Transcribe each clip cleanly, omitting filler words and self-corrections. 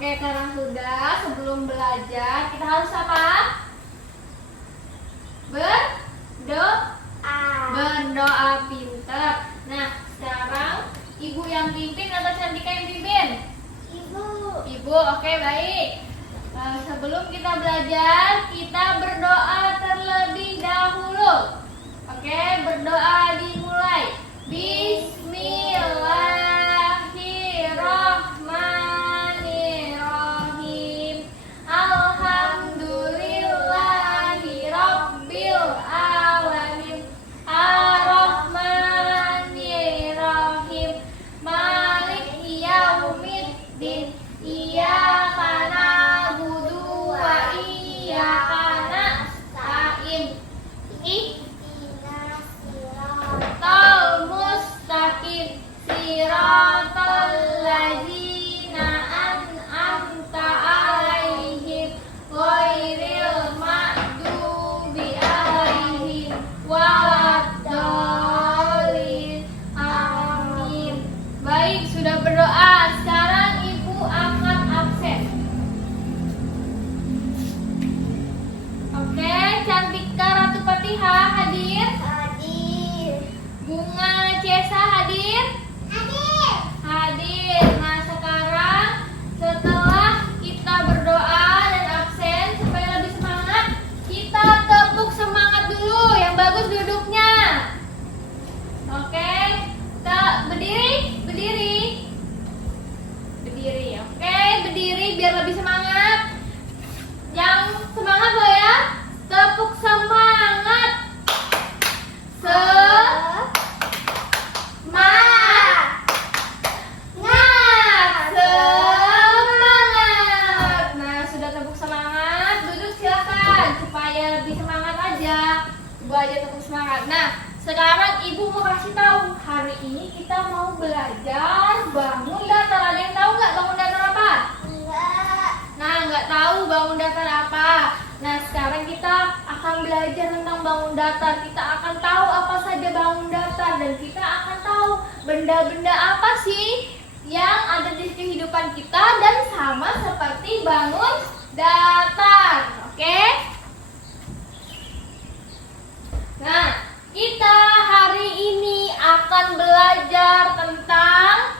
Oke, karena sudah, sebelum belajar kita harus apa? Berdoa pinter. Nah, sekarang ibu yang pimpin atau Cantika yang pimpin? Ibu, oke, baik. Sebelum kita belajar, kita berdoa terlebih dahulu. Oke, berdoa dimulai. Bismillahirrahmanirrahim. Alhamdulillahirabbil alamin. Ar-Rahmanir-Rahim. Maliki yaumiddin. Iyyaka na'budu wa iyyaka nasta'in. Siratal mustaqim. Siratal ladzina an'amta 'alaihim ghairil maghdubi 'alaihim waladdallin. Amin. Baik, sudah berdoa. Sekarang ibu akan absen. Oke, Cantika Ratu Fatihah hadir? Bunga Cesa hadir? Hadir. Nah, sekarang setelah kita berdoa dan absen supaya lebih semangat, kita tepuk semangat dulu. Yang bagus duduknya. Oke, kita berdiri. Oke, berdiri biar lebih semangat. Yang semangat loh ya. Tepuk semangat. Semangat. Nah, sudah tepuk semangat, duduk silakan supaya lebih semangat aja. Ibu aja tepuk semangat. Nah, sekarang ibu mau kasih tahu, hari ini kita mau belajar bangun datar. Ada yang tahu nggak bangun datar apa? Nah, nggak tahu bangun datar apa. Nah, sekarang kita akan belajar tentang bangun datar. Kita akan tahu apa saja bangun datar dan kita akan tahu benda-benda apa sih yang ada di kehidupan kita dan sama seperti bangun datar. Oke? Nah, kita hari ini akan belajar tentang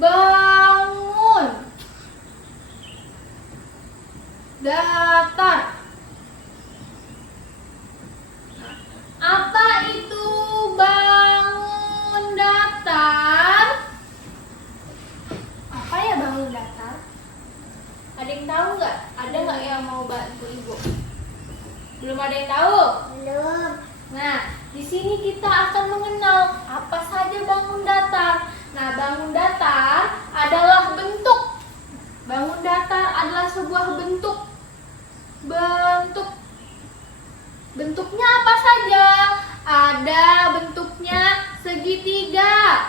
bangun datar. Apa itu bangun datar? Apa ya bangun datar? Ada yang tahu nggak? Ada nggak yang mau bantu ibu? Belum ada yang tahu? Belum. Nah, di sini kita akan mengenal apa saja bangun datar. Nah, bangun datar adalah bentuk. Bangun datar adalah sebuah bentuk. Bentuknya apa saja? Ada bentuknya segitiga.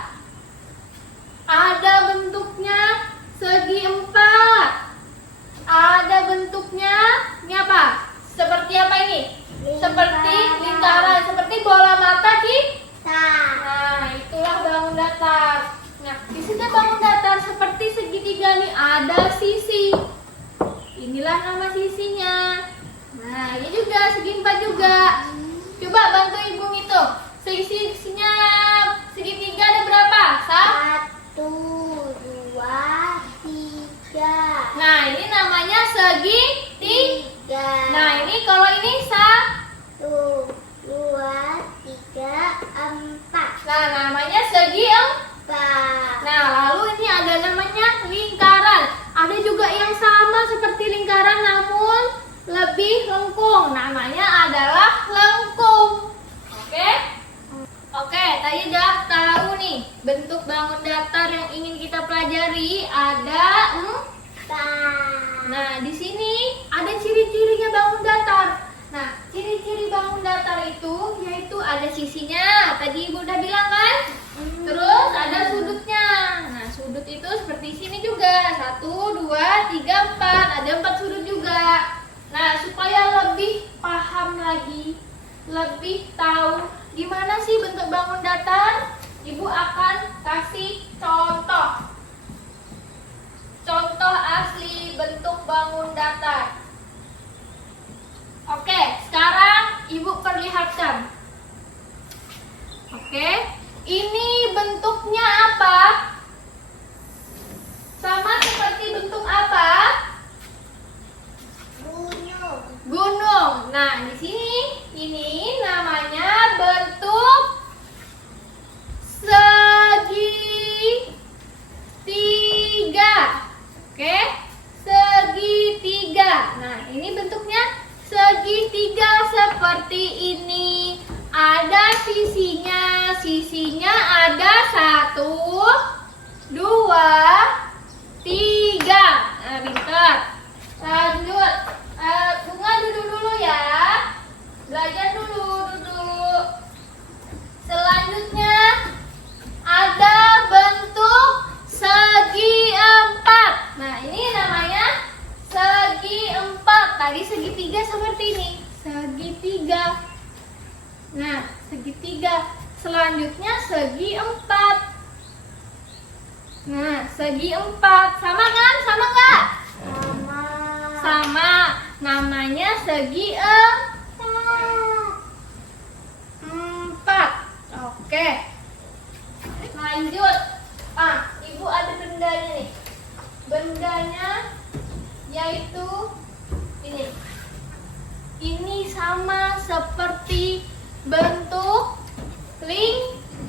Ada bentuknya segi empat. Ada bentuknya ini apa? Seperti apa ini? Seperti lingkaran, seperti bola mata kita. Nah, itulah bangun datar. Nah, di sini bangun datar seperti segitiga nih, ada sisi. Inilah nama sisinya. Nah, ini juga segi empat juga. Coba bantu ibu ngitung. Sisinya segitiga ada berapa? 1, 2, 3. Nah, ini namanya segitiga. Nah, ini kalau ini 1, 2, 3, 4. Nah, namanya segi empat. Nah, lalu ini ada namanya lingkaran. Ada juga yang sama seperti lingkaran namun lebih lengkung. Namanya adalah lengkung. Oke? Oke, tadi udah tahu nih bentuk bangun datar yang ingin kita pelajari ada Nah, di sini ada ciri-cirinya bangun datar. Nah, ciri-ciri bangun datar itu yaitu ada sisinya. Tadi ibu udah bilang kan? Terus ada sudutnya. Nah, sudut itu seperti sini juga. 1, 2, 3, 4. Ada 4 sudut juga. Nah, supaya lebih paham lagi, lebih tahu gimana sih bentuk bangun datar, ibu akan kasih contoh. Contoh asli Oke, segitiga. Nah, ini bentuknya segitiga seperti ini. Ada sisinya. Sisinya ada 1, 2, 3. Nah, pintar. Lanjut. Bunga duduk dulu ya. Belajar dulu, duduk. Selanjutnya ada bentuk segi 4. Nah, ini namanya segi 4. Tadi segitiga seperti ini. Segitiga. Nah, segitiga. Selanjutnya segi 4. Nah, segi 4. Sama kan? Sama nggak? Sama. Sama. Namanya segi 4. Oke. Lanjut. Ibu ada bendanya nih. Bendanya yaitu ini. Ini sama seperti bentuk lingkaran.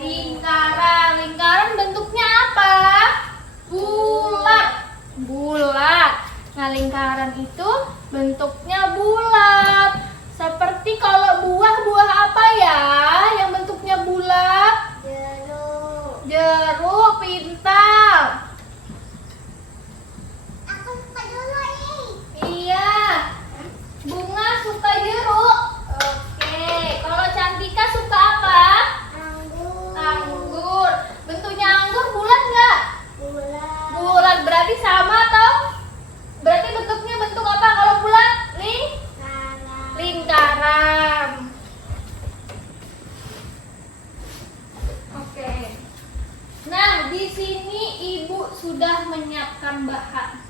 Lingkaran bentuknya apa? Bulat. Bulat. Nah, lingkaran itu bentuknya bulat. Seperti kalau buah apa ya yang bentuknya bulat? Jeruk. Jeruk, pintar. Aku suka dulu nih. Iya. Bunga suka jeruk. Oke. Kalau Cantika suka apa? Anggur. Anggur. Bentuknya anggur bulat nggak? Bulat. Bulat berarti sama atau? Berarti bentuknya bentuk apa kalau bulat? Lingkaran. Oke. Nah, di sini Ibu sudah menyiapkan bahan.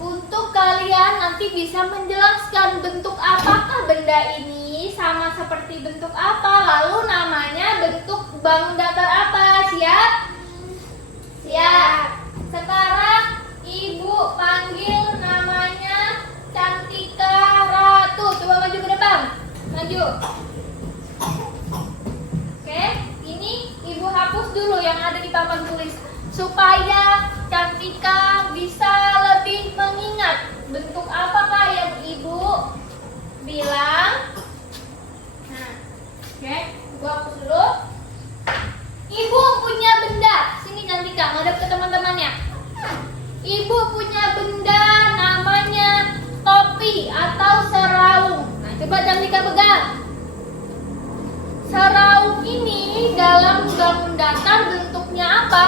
Untuk kalian nanti bisa menjelaskan bentuk apakah benda ini, sama seperti bentuk apa, lalu namanya bentuk bangun datar apa. Siap? Siap. Sekarang Ibu panggil namanya Cantika Ratu. Coba maju ke depan. Maju. Oke, ini Ibu hapus dulu yang ada di papan tulis supaya Cantika bisa lebih mengingat bentuk apakah yang Ibu bilang. Nah, oke, Ibu hapus dulu. Ibu punya benda. Sini Cantika, ngadep ke teman-temannya. Ibu punya benda namanya topi atau seraung. Nah, coba Cantika pegang. Seraung ini dalam bangun datar bentuknya apa?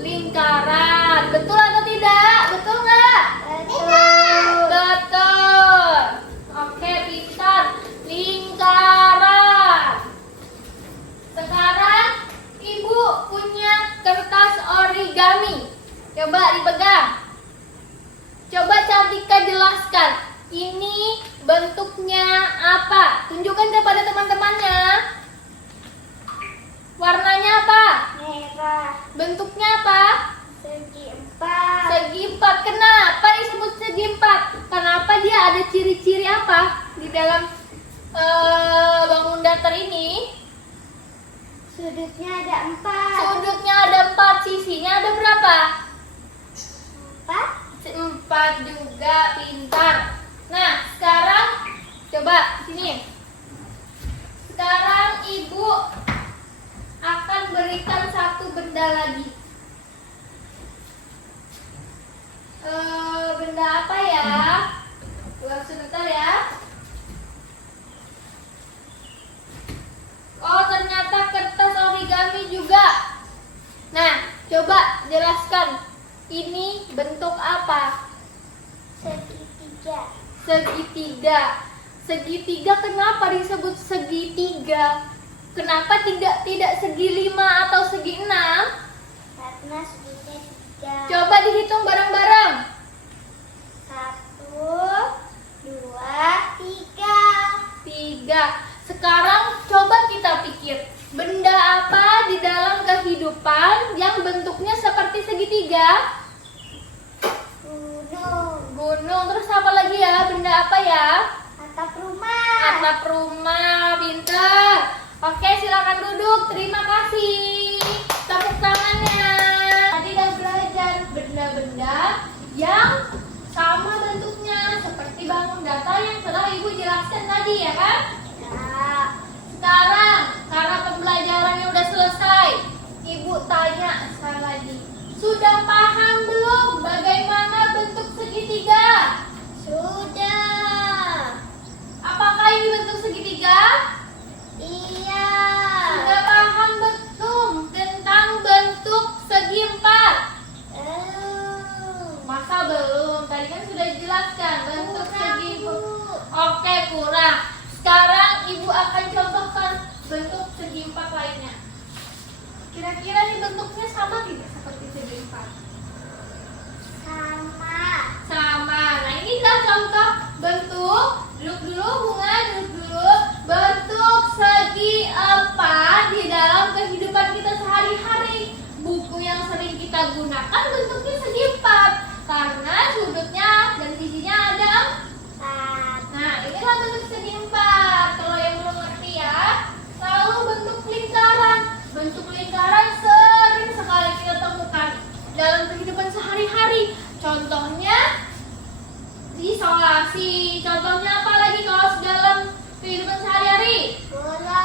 Lingkaran. Betul atau tidak? Betul nggak? Betul. Oke, pintar. Lingkaran. Sekarang Ibu punya kertas origami. Coba dipegang. Coba Cantika jelaskan. Ini bentuknya apa? Tunjukkan kepada teman-temannya. Warnanya apa? Merah. Bentuknya apa? Segi 4. Segi 4. Kenapa disebut segi 4? Kenapa dia ada ciri-ciri apa di dalam bangun datar ini? Sudutnya ada 4. Sudutnya ada 4, sisinya ada berapa? 4. 4 juga, pintar. Nah, sekarang coba sini. Sekarang Ibu akan berikan satu benda lagi. Benda apa ya? Tunggu sebentar ya. Oh, ternyata kertas origami juga. Nah, coba jelaskan. Ini bentuk apa? Segitiga. Segitiga. Segitiga kenapa disebut segitiga? Kenapa tidak segi 5 atau segi 6? Karena sudutnya 3. Coba dihitung bareng-bareng. 1, 2, 3. 3. Sekarang coba kita pikir, benda apa di dalam kehidupan yang bentuknya seperti segitiga? Gunung. Gunung. Terus apa lagi ya? Benda apa ya? Atap rumah. Atap rumah. Pintar. Oke, silakan duduk. Terima kasih. Tepuk tangannya. Sudah paham belum bagaimana bentuk segitiga? Sudah. Apakah ini bentuk segitiga? Iya. Sudah paham belum tentang bentuk segi empat? Masa belum? Tadi kan sudah dijelaskan bentuk segi empat. Oke, kurang. Sekarang ibu akan contohkan bentuk segi empat lainnya. Kira-kira nih bentuknya sama tidak seperti segi empat? Sama. Sama. Nah, ini adalah contoh bentuk. Duduk dulu, Bunga, duduk dulu. Bentuk segi empat di dalam kehidupan kita sehari-hari. Buku yang sering kita gunakan bentuknya segi empat karena sudutnya dan sisinya ada empat. Nah, inilah bentuk segi empat. Kalau yang belum ngerti ya. Lalu bentuk lingkaran. Bentuk lingkaran sering sekali kita temukan dalam kehidupan sehari-hari. Contohnya isolasi. Contohnya apa lagi kalau dalam kehidupan sehari-hari? Bola.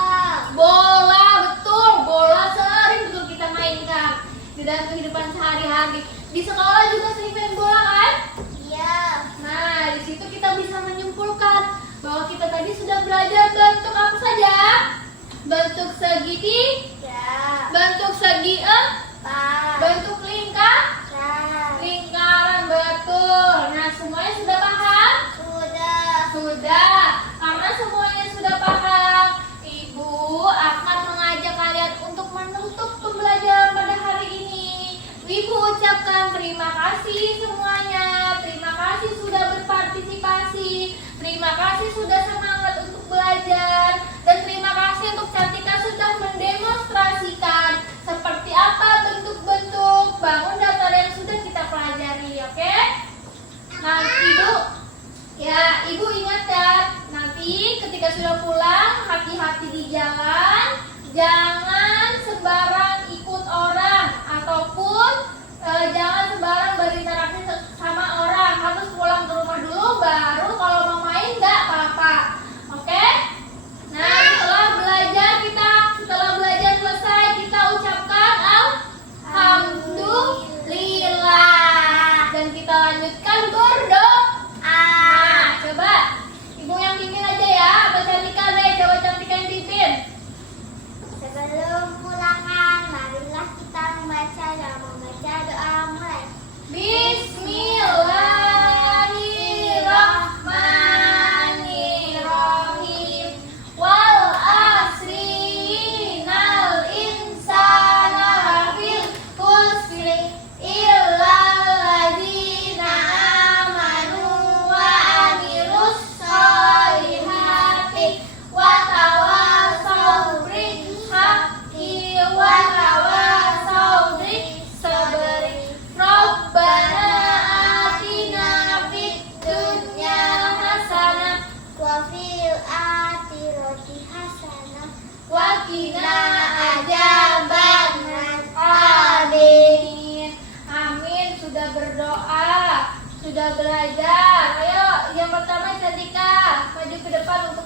Bola, betul. Bola sering betul kita mainkan di dalam kehidupan sehari-hari. Di sekolah juga sering main bola kan? Iya. Nah, di situ kita bisa menyimpulkan bahwa kita tadi sudah belajar bentuk apa saja? Bentuk segitiga, bentuk segi Empat. bentuk lingkaran, betul. Nah, semuanya sudah paham? Sudah. Sudah. Karena semuanya sudah paham, Ibu akan mengajak kalian untuk menutup pembelajaran pada hari ini. Ibu ucapkan terima kasih semuanya. Terima kasih sudah berpartisipasi. Terima kasih sudah semangat untuk belajar. Dan terima kasih untuk Cantika sudah mendemonstrasikan seperti apa bentuk-bentuk bangun datar yang sudah kita pelajari, oke? Nah, Ibu ingat ya, nanti ketika sudah pulang, hati-hati di jalan, jangan sembarang ikut orang ataupun jangan sembarang berinteraksi sama orang. Harus pulang ke rumah dulu, baru kalau mau main nggak apa-apa, oke? Nah, setelah belajar selesai, kita ucapkan alhamdulillah dan kita lanjutkan berdoa. Nah, coba Ibu yang pimpin aja ya, apa Cantika deh, coba Cantika yang pimpin. Sebelum pulangan, marilah kita membaca doa mulai. Bismillahirrahmanirrahim. Wal asri innal insana lafil khusr illa alladzina amanu wa amilus sholihati wa tawasaw bil haqqi wa tawasaw bis sabri. Rabbana atina fid dunya hasanah Wa fil akhirati hasanah. wa qina adzabannar. Amin. Amin. Sudah berdoa, sudah belajar. Ayo, yang pertama Cantika, maju ke depan untuk